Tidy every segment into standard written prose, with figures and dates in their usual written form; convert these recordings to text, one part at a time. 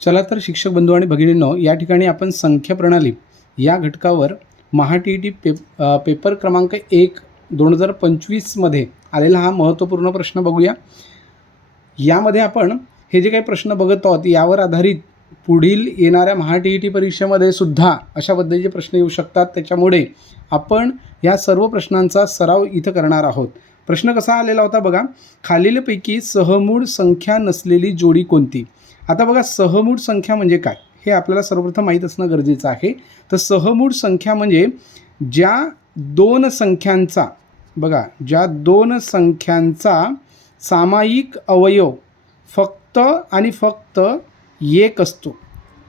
चला तर शिक्षक बंधू आणि भगिनींनो, या ठिकाणी आपण संख्या प्रणाली या घटकावर महा-टी-ई-टी पेपर क्रमांक 1 2025मध्ये आलेला हा महत्त्वपूर्ण प्रश्न बघूया. यामध्ये आपण हे जे काही प्रश्न बघत आहोत यावर आधारित पुढील येणाऱ्या महा-टी-ई-टी परीक्षेमध्ये सुद्धा अशा पद्धतीचे प्रश्न येऊ शकतात. त्याच्यामुळे आपण या सर्व प्रश्नांचा सराव इथं करणार आहोत. प्रश्न कसा आलेला होता बघा, खालीलपैकी सहमूळ संख्या नसलेली जोडी कोणती? आता बघा, सहमूळ संख्या म्हणजे काय हे आपल्याला सर्वप्रथम माहीत असणं गरजेचं आहे. तर सहमूळ संख्या म्हणजे ज्या दोन संख्यांचा सामायिक अवयव फक्त आणि फक्त एक असतो.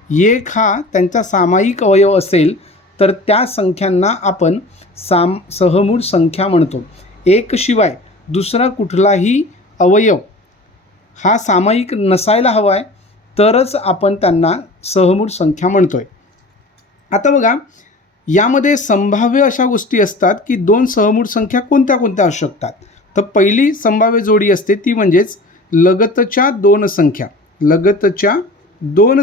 एक हा त्यांचा सामायिक अवयव असेल तर त्या संख्यांना आपण सहमूळ संख्या म्हणतो. एक शिवाय दुसरा कुठलाही अवयव हा सामायिक नसायला हवा आहे तरच आपण त्यांना सहमूळ संख्या म्हणतोय. आता बघा, यामध्ये संभाव्य अशा गोष्टी असतात की दोन सहमूळ संख्या कोणत्या कोणत्या असू शकतात. तर पहिली संभाव्य जोडी असते ती म्हणजेच लगतच्या दोन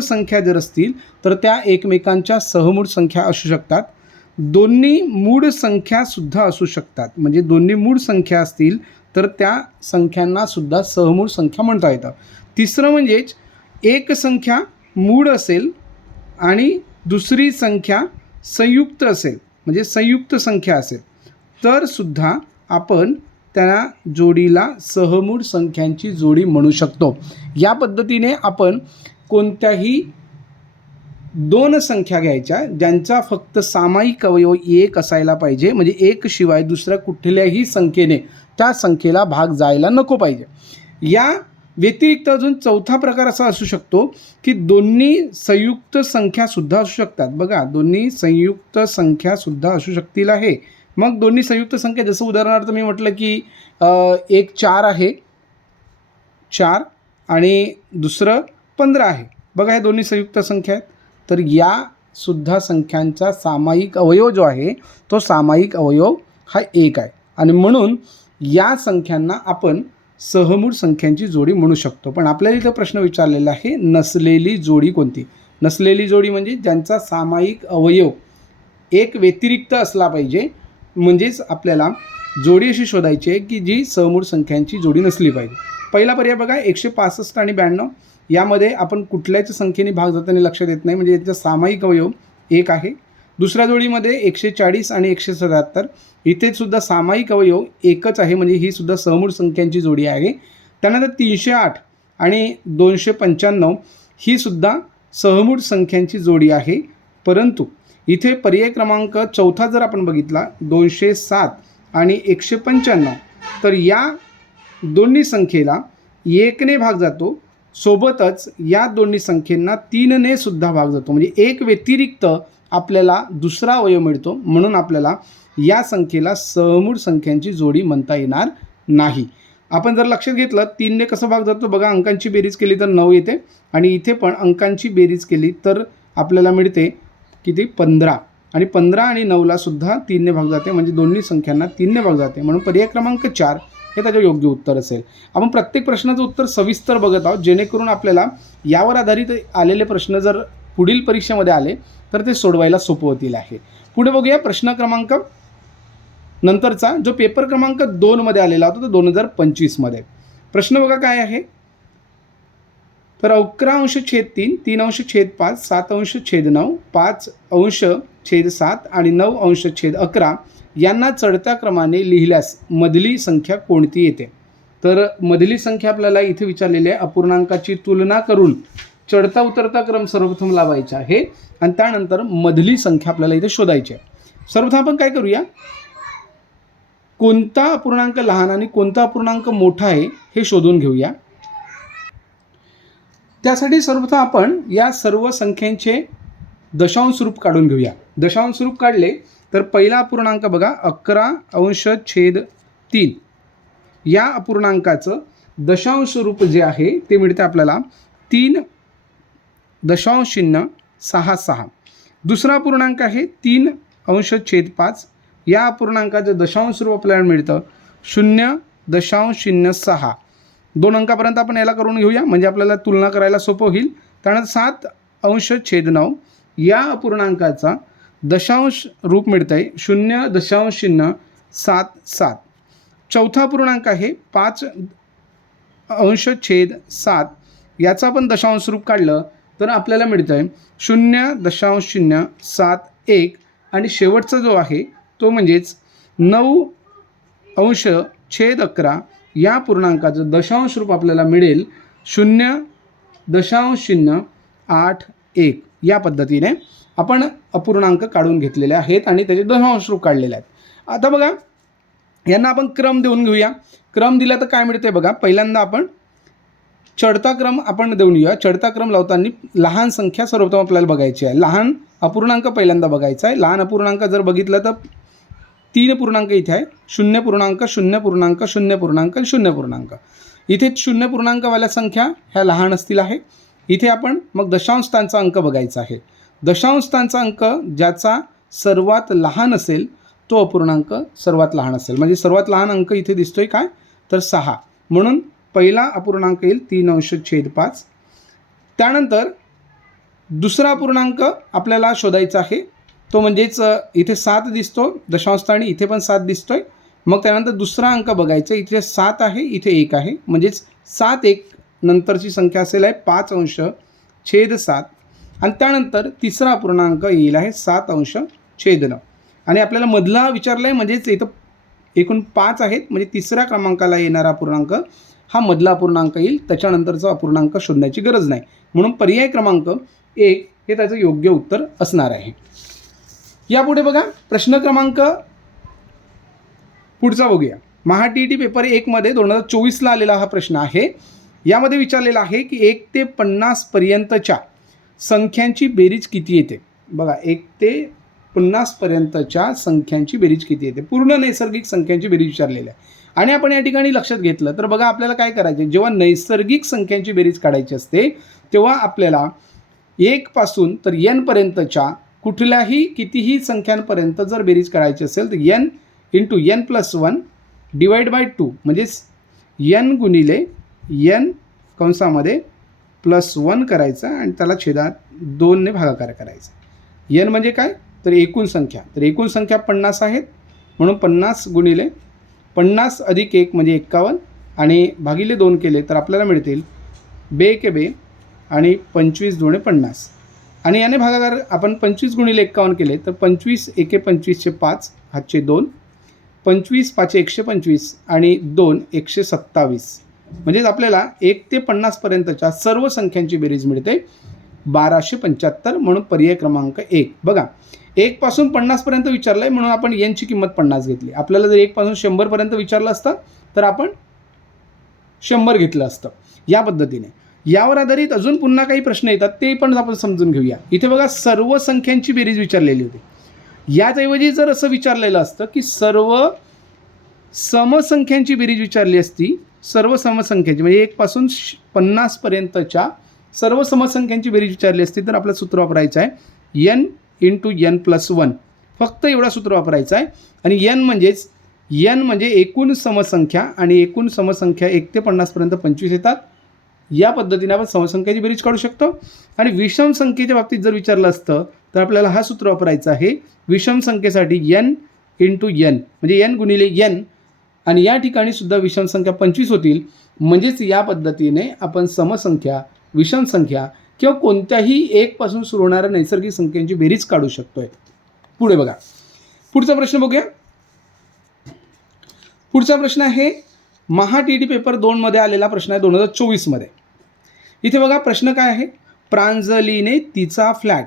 संख्या जर असतील तर त्या एकमेकांच्या सहमूळ संख्या असू शकतात. दोन्ही मूळ संख्यासुद्धा असू शकतात. म्हणजे दोन्ही मूळ संख्या असतील तर त्या संख्यांनासुद्धा सहमूळ संख्या म्हणता येतं. तिसरं म्हणजेच एक संख्या मूळ असेल आणि दुसरी संख्या संयुक्त असेल, म्हणजे संयुक्त संख्या असेल तर सुद्धा आपण त्या जोडीला सहमूळ संख्यांची जोडी म्हणू शकतो. या पद्धतीने आपण कोणत्याही दोन संख्या घ्यायच्या ज्यांचा फक्त सामायिक अवयव एक असायला पाहिजे, म्हणजे एक शिवाय दुसऱ्या कुठल्याही संख्येने त्या संख्येला भाग जायला नको पाहिजे. या व्यतिरिक्त अजून चौथा प्रकार असा असू शकतो की दोन्ही संयुक्त संख्यासुद्धा असू शकतात. बघा, दोन्ही संयुक्त संख्यासुद्धा असू शकतील आहे. मग दोन्ही संयुक्त संख्या, जसं उदाहरणार्थ मी म्हटलं की एक 4 आहे, 4 आणि दुसरं 15 आहे. बघा, हे दोन्ही संयुक्त संख्या आहेत. तर या सुद्धा संख्यांचा सामायिक अवयव जो आहे तो सामायिक अवयव हा एक आहे आणि म्हणून या संख्यांना आपण सहमूळ संख्यांची जोडी म्हणू शकतो. पण आपल्याला इथं प्रश्न विचारलेला आहे, नसलेली जोडी कोणती? नसलेली जोडी म्हणजे ज्यांचा सामायिक अवयव एक व्यतिरिक्त असला पाहिजे. म्हणजेच आपल्याला जोडी अशी शोधायची आहे की जी सहमूळ संख्यांची जोडी नसली पाहिजे. पहिला पर्याय बघा, 165 आणि 92. यामध्ये आपण कुठल्याच संख्येने भाग जाताना लक्षात येत नाही, म्हणजे याचा सामायिक अवयव एक आहे. दुसऱ्या जोडीमध्ये 140 आणि 177. इथे सुद्धा सामायिक अवयव एकच आहे, म्हणजे ही सुद्धा सहमूळ संख्यांची जोडी आहे. त्यानंतर 308 आणि 295 ही सुद्धा सहमूळ संख्यांची जोडी आहे. परंतु इथे पर्याय क्रमांक चौथा जर आपण बघितला, 207 आणि 195, तर या दोन्ही संख्येला 1ने भाग जातो. सोबतच या दोन्ही संख्येंना 3ने सुद्धा भाग जातो, म्हणजे एक व्यतिरिक्त आपल्याला दुसरा अवयव मिळतो. म्हणून आपल्याला या संख्येला सहमूळ संख्यांची जोडी म्हणता येणार नाही. आपण जर लक्षात घेतलं 3ने कसं भाग जातो बघा, अंकांची बेरीज केली तर 9 येते आणि इथे पण अंकांची बेरीज केली तर आपल्याला मिळते किती, 15. आणि 15 आणि 9ला सुद्धा 3ने भाग जाते, म्हणजे दोन्ही संख्यांना 3ने भाग जाते. म्हणून पर्याय क्रमांक 4 हे त्याचं योग्य उत्तर असेल. आपण प्रत्येक प्रश्नाचं उत्तर सविस्तर बघत आहोत जेणेकरून आपल्याला यावर आधारित आलेले प्रश्न जर पुढील परीक्षेमध्ये आले तर ते सोडवायला सोपं होतील आहे. पुढे बघूया प्रश्न क्रमांक नंतरचा, जो पेपर क्रमांक 2 मध्ये आलेला होता तो 2025मध्ये. प्रश्न बघा काय आहे, तर 11/3, 3/5, 7/9, 5/7 आणि 9/11 यांना चढत्या क्रमाने लिहिल्यास मधली संख्या कोणती येते? तर मधली संख्या आपल्याला इथे विचारलेली आहे. अपूर्णांकाची तुलना करून चढता उतरता क्रम सर्वप्रथम लावायचा आहे आणि त्यानंतर मधली संख्या आपल्याला इथे शोधायची आहे. सर्वप्रथम आपण काय करूया, कोणता अपूर्णांक लहान आणि कोणता अपूर्णांक मोठा आहे हे शोधून घेऊया. त्यासाठी सर्वप्रथम आपण या सर्व संख्यांचे दशांश रूप काढून घेऊया. दशांश रूप काढले तर पहिला अपूर्णांक बघा 11/3. या अपूर्णांकाचं दशांश रूप जे आहे ते मिळते आपल्याला 3.66. दुसरा अपूर्णांक आहे 3/5. या अपूर्णांकाचं दशांश रूप आपल्याला मिळतं 0.06. 2 अंकापर्यंत आपण याला करून घेऊया म्हणजे आपल्याला तुलना करायला सोपं होईल. त्यानंतर 7/9 या अपूर्णांकाचा दशांश रूप मिळतं आहे 0.077. चौथा अपूर्णांक आहे 5/7 याचा पण दशांश रूप काढलं तर आपल्याला मिळतं आहे 0.071. आणि शेवटचा जो आहे तो म्हणजेच 9/11 या पूर्णांकाचं दशांश रूप आपल्याला मिळेल 0.081. या पद्धतीने आपण अपूर्णांक काढून घेतलेले आहेत आणि त्याचे दशांश रूप काढलेले आहेत. आता बघा यांना आपण क्रम देऊन घेऊया. क्रम दिला तर काय मिळते बघा. पहिल्यांदा आपण चढता क्रम आपण देऊन घेऊया. चढता क्रम लावताना लहान संख्या सर्वप्रथम आपल्याला बघायची आहे. लहान अपूर्णांक पहिल्यांदा बघायचा आहे. लहान अपूर्णांक जर बघितलं तर 3 पूर्णांक इथे आहे 0.0.0.0. इथे 0 पूर्णांकवाल्या संख्या ह्या लहान असतील आहे. इथे आपण मग दशांश स्थानचा अंक बघायचा आहे. दशांश स्थानचा अंक ज्याचा सर्वात लहान असेल तो अपूर्णांक सर्वात लहान असेल. म्हणजे सर्वात लहान अंक इथे दिसतोय काय तर 6. म्हणून पहिला अपूर्णांक येईल 3/5. त्यानंतर दुसरा अपूर्णांक आपल्याला शोधायचा आहे. तो म्हणजेच इथे 7 दिसतो दशांशस्थानी, इथे पण 7 दिसतोय. मग त्यानंतर दुसरा अंक बघायचा. इथे 7 आहे, इथे 1 आहे. म्हणजेच 7/1 नंतरची संख्या असेल आहे 5/7. आणि त्यानंतर तिसरा अपूर्णांक येईल आहे 7/9. आणि आपल्याला मधला विचारला आहे म्हणजेच इथं एकूण 5 आहेत. म्हणजे तिसऱ्या क्रमांकाला येणारा अपूर्णांक हा मधला अपूर्णांक येईल. त्याच्यानंतरचा अपूर्णांक शोधण्याची गरज नाही. म्हणून पर्याय क्रमांक 1 हे त्याचं योग्य उत्तर असणार आहे. यापुढे बघा प्रश्न क्रमांक पुढचा बघूया. महा TET पेपर 1 मध्ये 2024ला आलेला हा प्रश्न आहे. यामध्ये विचारलेला आहे की 1 ते 50 पर्यंतच्या संख्यांची बेरीज किती येते. बघा 1 ते 50 पर्यंतच्या संख्यांची बेरीज किती येते. पूर्ण नैसर्गिक संख्यांची बेरीज विचारलेली आहे. आणि आपण या ठिकाणी लक्षात घेतलं तर बघा आपल्याला काय करायचे. जेव्हा नैसर्गिक संख्यांची बेरीज काढायची असते तेव्हा आपल्याला 1 पासून तर n पर्यंतच्या कुठल्याही कितीही संख्यांपर्यंत जर बेरीज करायची असेल तर n × n+1 /2 म्हणजेच n गुणिले n कंसामध्ये +1 करायचा आणि त्याला छेदात 2 ने भागाकार करायचा. n म्हणजे काय तर एकूण संख्या. तर एकूण संख्या 50 आहेत म्हणून 50 गुणिले 50 + 1 म्हणजे 51 आणि भागिले 2 केले तर आपल्याला मिळतील 2 के 2 आणि 25 × 2 = 50. आणि याने भागाकार आपण 25 गुणिले 51 केले तर 25 × 1 = 25 5 हातचे 2 25 5 = 125 आणि 2 = 127. म्हणजेच आपल्याला 1 ते 50 पर्यंतच्या सर्व संख्यांची बेरीज मिळते 1275. म्हणून पर्याय क्रमांक 1. बघा 1 पासून 50 पर्यंत विचारलं आहे म्हणून आपण n ची किंमत 50 घेतली. आपल्याला जर 1 पासून 100 पर्यंत विचारलं असतं तर आपण 100 घेतलं असतं. या पद्धतीने यावर आधारित अजून पुन्हा काही प्रश्न येतात ते पण आपण समजून घेऊया. इथे बघा सर्व संख्यांची बेरीज विचारलेली होती. याचऐवजी जर असं विचारलेलं असतं की सर्व समसंख्यांची बेरीज विचारली असती. सर्व समसंख्यांची म्हणजे 1 पासून 50 पर्यंतच्या सर्व समसंख्यांची बेरीज विचारली असती तर आपलं सूत्र वापरायचं आहे n × n+1. फक्त एवढा सूत्र वापरायचं आहे. आणि n म्हणजे एकूण समसंख्या आणि एकूण समसंख्या 1 ते 50 पर्यंत 25 येतात. या पद्धतीने आपण समसंख्याची बेरीज काढू शकतो. आणि विषम संख्येच्या बाबतीत जर विचारलं असतं तर आपल्याला हा सूत्र वापरायचा आहे. विषम संख्येसाठी n × n म्हणजे n गुणिले n आणि या ठिकाणी सुद्धा विषम संख्या 25 होतील. म्हणजेच या पद्धतीने आपण समसंख्या, विषम संख्या किंवा कोणत्याही 1 पासून सुरू होणाऱ्या नैसर्गिक संख्यांची बेरीज काढू शकतोय. पुढे बघा पुढचा प्रश्न बघूया. पुढचा प्रश्न आहे महा TET पेपर 2 मध्ये आलेला प्रश्न आहे 2024 मध्ये. इथे बघा प्रश्न काय आहे. प्रांजलीने तिचा फ्लॅट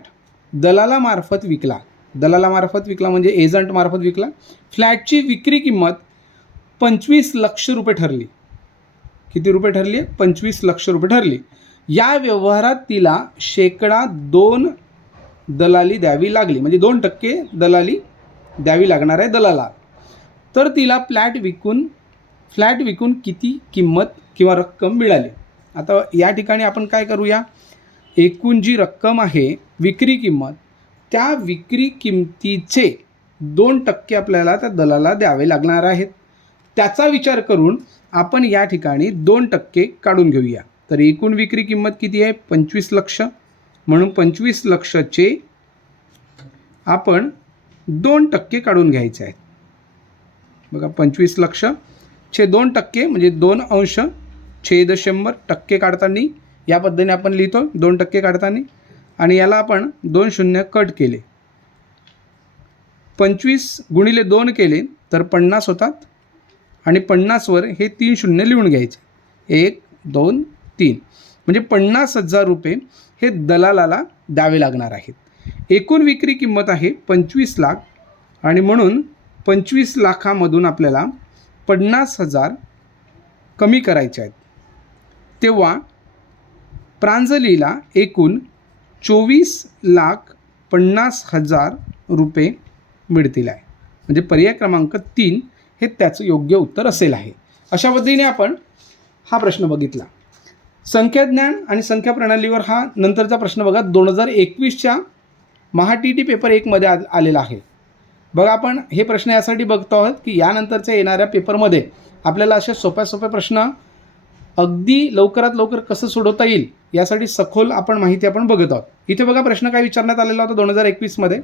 दलालामार्फत विकला. दलालामार्फत विकला म्हणजे एजंट मार्फत विकला. फ्लॅटची विक्री किंमत 25 लाख रुपये ठरली. किती रुपये ठरली. 25 लाख रुपये ठरली. या व्यवहारात तिला 2% दलाली द्यावी लागली. म्हणजे 2% दलाली द्यावी लागणार आहे दलाला. तर तिला फ्लॅट विकून किती किंमत किंवा रक्कम मिळाली. आता या ठिकाणी आपण काय करूया. एकूण जी रक्कम आहे विक्री किंमत त्या विक्री किंमतीचे 2% आपल्याला त्या दलाला द्यावे लागणार आहेत. त्याचा विचार करून आपण या ठिकाणी 2% काढून घेऊया. तर एकूण विक्री किंमत किती आहे 25 लक्ष. म्हणून 25 लक्षचे आपण 2% काढून घ्यायचे आहेत. बघा 25 लक्ष छे 2% म्हणजे 2 अंश छेद 100 टक्के काढताना या पद्धतीने आपण लिहितो 2% काढताना. आणि याला आपण 2 शून्य कट केले. 25 गुणिले 2 केले तर 50 होतात. आणि 50वर हे 3 शून्य लिहून घ्यायचे 1 2 3 म्हणजे 50,000 रुपये हे दलालाला द्यावे लागणार आहेत. एकूण विक्री किंमत आहे 25 लाख आणि म्हणून 25 लाखामधून आपल्याला 50,000 कमी करायचे आहेत. तेव्हा प्रांजलीला एकूण 24,50,000 रुपये मिळतील आहे. म्हणजे पर्याय क्रमांक 3 हे त्याचं योग्य उत्तर असेल आहे. अशा पद्धतीने आपण हा प्रश्न बघितला. संख्याज्ञान आणि संख्या प्रणालीवर हा नंतरचा प्रश्न बघा 2021च्या महा TT पेपर 1मध्ये आलेला आहे. बघा आपण हे प्रश्न यासाठी बघतो आहोत की यानंतरच्या येणाऱ्या पेपरमध्ये आपल्याला असे सोप्या प्रश्न अगदी लवकरात लवकर कसं सोडवता येईल यासाठी सखोल माहिती आपण बघत आहोत. इथे बघा प्रश्न काय विचारण्यात आलेला होता 2021मध्ये.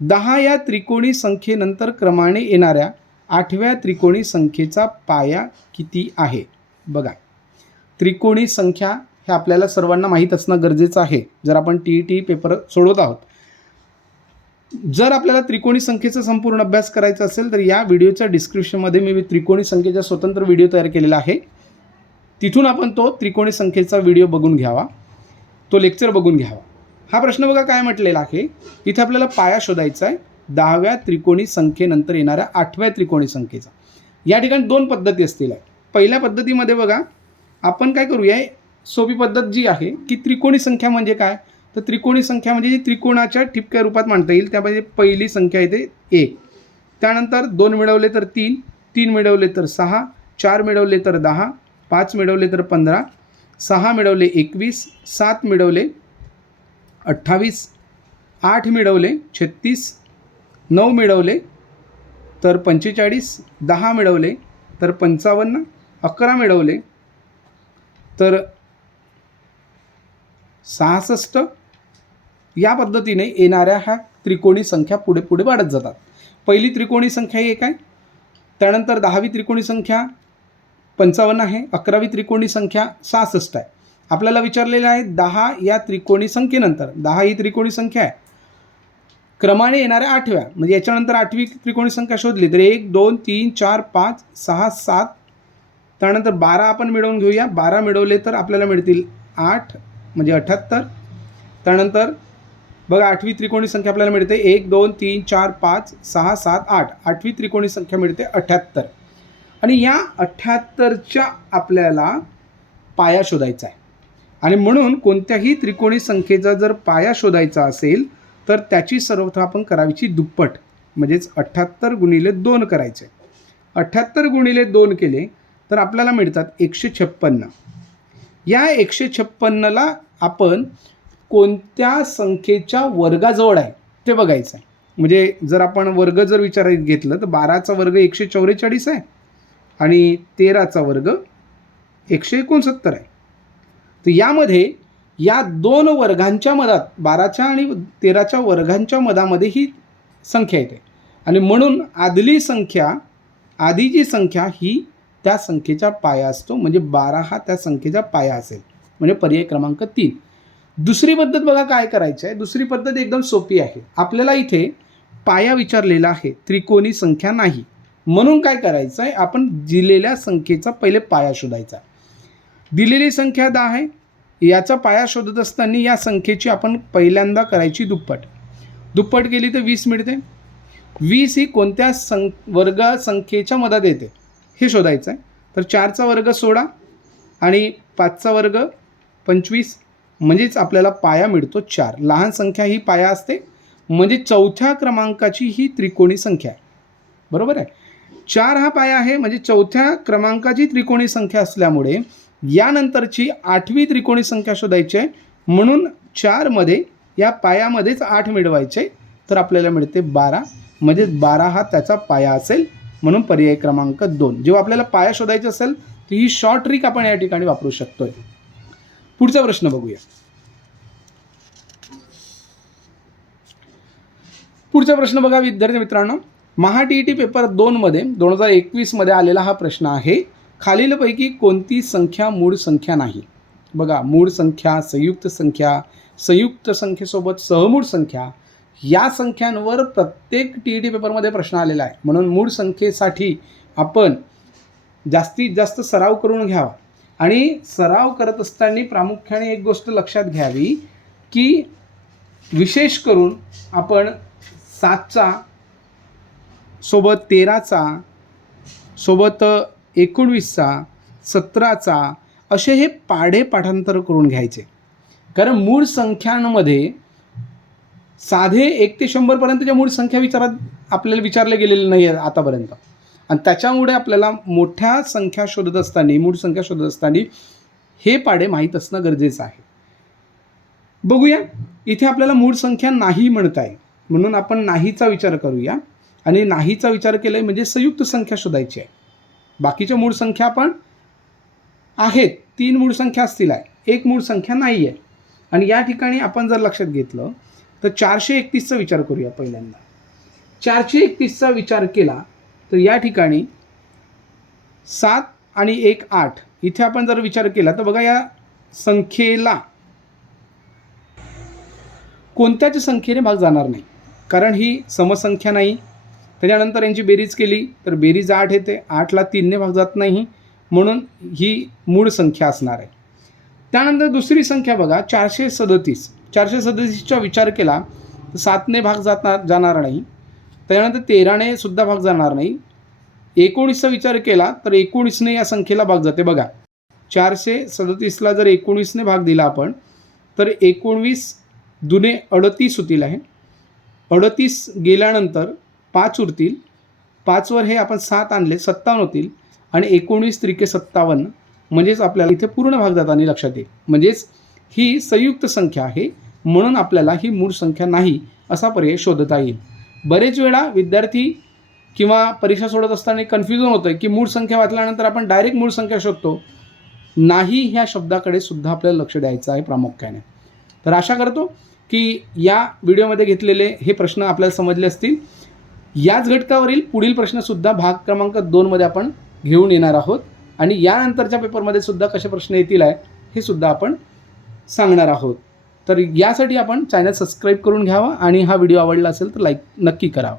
10 या त्रिकोणी संख्येनंतर क्रमाने येणाऱ्या 8व्या त्रिकोणी संख्येचा पाया किती आहे. बघा त्रिकोणी संख्या हे आपल्याला सर्वांना माहीत असणं गरजेचं आहे जर आपण TET पेपर सोडवत आहोत. जर आपल्याला त्रिकोणी संख्येचा संपूर्ण अभ्यास करायचा असेल तर या व्हिडिओच्या डिस्क्रिप्शनमध्ये मी त्रिकोणी संख्येचा स्वतंत्र व्हिडिओ तयार केलेला आहे. तिथून आपण तो त्रिकोणी संख्येचा व्हिडिओ बघून घ्यावा, तो लेक्चर बघून घ्यावा. हा प्रश्न बघा काय म्हटलेला आहे. इथे आपल्याला पाया शोधायचा आहे 10व्या त्रिकोणी संख्येनंतर येणाऱ्या 8व्या त्रिकोणी संख्येचा. या ठिकाणी 2 पद्धती असतील. पहिल्या पद्धतीमध्ये बघा आपण काय करूया, सोपी पद्धत जी आहे की त्रिकोणी संख्या म्हणजे काय, तर त्रिकोणी संख्या म्हणजे जी त्रिकोणाच्या ठिपक्या रूपात मांडता येईल. त्यामध्ये पहिली संख्या येते 1, त्यानंतर 2 मिळवले तर 3, 3 मिळवले तर 6, 4 मिळवले तर 10, 5 मिळवले तर 15, 6 मिळवले 21, 7 मिळवले 28, 8 मिळवले 36, 9 मिळवले तर 45, 10 मिळवले तर 55, 11 मिळवले तर 66. या पद्धतीने येणाऱ्या ह्या त्रिकोणी संख्या पुढे पुढे वाढत जातात. पहिली त्रिकोणी संख्या 1 आहे, त्यानंतर 10वी त्रिकोणी संख्या 55 आहे, 11वी त्रिकोणी संख्या 66 आहे. आपल्याला विचारलेलं आहे 10 या त्रिकोणी संख्येनंतर, 10 ही त्रिकोणी संख्या आहे, क्रमाने येणाऱ्या 8व्या म्हणजे याच्यानंतर 8वी त्रिकोणी संख्या शोधली तर 1 2 3 4 5 6 7, त्यानंतर 12 आपण मिळवून घेऊया. 12 मिळवले तर आपल्याला मिळतील 8 म्हणजे 78. त्यानंतर बघा 8वी त्रिकोणी संख्या आपल्याला मिळते 1 2 3 4 5 6 7 8, 8वी त्रिकोणी संख्या मिळते 78. आणि या 78च्या आपल्याला पाया शोधायचा आहे. आणि म्हणून कोणत्याही त्रिकोणी संख्येचा जर पाया शोधायचा असेल तर त्याची सर्वथा आपण करायची दुप्पट, म्हणजेच 78 गुणिले 2 करायचे. 78 गुणिले 2 केले तर आपल्याला मिळतात 156. या 156ला आपण कोणत्या संख्येच्या वर्गाजवळ आहे ते बघायचं आहे. म्हणजे जर आपण वर्ग जर विचारात घेतलं तर 12चा वर्ग 144 आहे आणि 13चा वर्ग 169 आहे. तर यामध्ये या 2 वर्गांच्या मधात 12च्या आणि 13च्या वर्गांच्या मधामध्ये ही संख्या येते आणि म्हणून आधी जी संख्या ही त्या संख्येचा पाया असतो. म्हणजे 12 हा त्या संख्येचा पाया असेल, म्हणजे पर्याय क्रमांक 3. दुसरी पद्धत बघा काय करायची आहे. दुसरी पद्धत एकदम सोपी आहे. आपल्याला इथे पाया विचारलेला आहे, त्रिकोणी संख्या नाही. म्हणून काय करायचं आहे, आपण दिलेल्या संख्येचा पहिले पाया शोधायचा. दिलेली संख्या 10 आहे, याचा पाया शोधत असताना या संख्येची आपण पहिल्यांदा करायची दुप्पट केली तर 20 मिळते. 20 ही कोणत्या वर्ग संख्येच्या मधात येते हे शोधायचं आहे. तर 4चा वर्ग 16 आणि 5चा वर्ग 25, म्हणजेच आपल्याला पाया मिळतो 4. लहान संख्या ही पाया असते, म्हणजे 4थ्या क्रमांकाची ही त्रिकोणी संख्या आहे. बरोबर आहे. 4 हा पाया आहे, म्हणजे 4थ्या क्रमांकाची त्रिकोणी संख्या असल्यामुळे यानंतरची 8वी त्रिकोणी संख्या शोधायची आहे. म्हणून 4 मध्ये या पायामध्येच 8 मिळवायचे तर आपल्याला मिळते 12, म्हणजे 12 हा त्याचा पाया असेल. म्हणून पर्याय क्रमांक 2. जेव्हा आपल्याला पाया शोधायचा असेल तर ही शॉर्ट ट्रिक आपण या ठिकाणी वापरू शकतोय. पुढचा प्रश्न बघूया. पुढचा प्रश्न बघा विद्यार्थी मित्रांनो, महाटीईटी पेपर 2 मध्ये 2021 मध्ये आलेला हा प्रश्न आहे. खालीलपैकी कोणती संख्या मूळ संख्या नाही? बघा, मूळ संख्या, संयुक्त संख्येसोबत सहमूळ संख्या या संख्यांवर प्रत्येक टीईटी पेपरमध्ये प्रश्न आलेला आहे. म्हणून मूळ संख्येसाठी आपण जास्तीत जास्त सराव करून घ्यावा. आणि सराव करत असताना प्रामुख्याने एक गोष्ट लक्षात घ्यावी की विशेष करून आपण 7चा सोबत 13चा सोबत 19चा 17चा असे हे पाढे पाठांतर करून घ्यायचे. कारण मूळ संख्यांमध्ये साधे 1 ते 100 पर्यंतच्या मूळ संख्या आपल्याला विचारले गेलेले नाही आहेत आतापर्यंत. आणि त्याच्यामुळे आपल्याला मोठ्या संख्या शोधत असताना, मूळ संख्या शोधत असताना हे पाढे माहीत असणं गरजेचं आहे. बघूया, इथे आपल्याला मूळ संख्या नाही म्हणत आहे, म्हणून आपण नाहीचा विचार करूया. आणि नाहीचा विचार केला म्हणजे संयुक्त संख्या शोधायची आहे. बाकीच्या मूळ संख्या पण आहेत, 3 मूळ संख्या असतील आहे, एक मूळ संख्या नाही आहे. आणि या ठिकाणी आपण जर लक्षात घेतलं तर 431चा विचार करूया. पहिल्यांदा 431चा विचार केला तर या ठिकाणी 7 आणि 1 8 इथे आपण जर विचार केला तर बघा, या संख्येला कोणत्याच संख्येने भाग जाणार नाही, कारण ही समसंख्या नाही. त्याच्यानंतर यांची बेरीज केली तर बेरीज 8 येते, 8ला 3ने भाग जात नाही, म्हणून ही मूळ संख्या असणार आहे. त्यानंतर दुसरी संख्या बघा, 437चा विचार केला तर 7ने भाग जाणार नाही. त्याच्यानंतर 13ने सुद्धा भाग जाणार नाही. 19चा विचार केला तर 19ने या संख्येला भाग जाते. बघा, 437ला जर 19ने भाग दिला आपण तर 19 दुने 38 होतील आहे. 38 गेल्यानंतर 5 उरतील, 5वर हे आपण 7 आणले 57 होतील. आणि 19 त्रिके 57 म्हणजेच आपल्याला इथे पूर्ण भाग जाताना लक्षात येईल. म्हणजेच ही संयुक्त संख्या आहे, म्हणून आपल्याला ही मूळ संख्या नाही असा पर्याय शोधता येईल. बरेच वेळा विद्यार्थी किंवा परीक्षा सोडत असताना कन्फ्युजन होतं की मूळ संख्या वाचल्यानंतर आपण डायरेक्ट मूळ संख्या शोधतो. नाही ह्या शब्दाकडे सुद्धा आपल्याला लक्ष द्यायचं आहे प्रामुख्याने. तर आशा करतो की या व्हिडिओमध्ये घेतलेले हे प्रश्न आपल्याला समजले असतील. याच घटकावरील पुढील प्रश्नसुद्धा भाग क्रमांक 2 मध्ये आपण घेऊन येणार आहोत. आणि यानंतरच्या पेपरमध्ये सुद्धा कसे प्रश्न येतील आहे हे सुद्धा आपण सांगणार आहोत. तर यासाठी आपण चॅनल सबस्क्राईब करून घ्यावा आणि हा व्हिडिओ आवडला असेल तर लाईक नक्की करावा.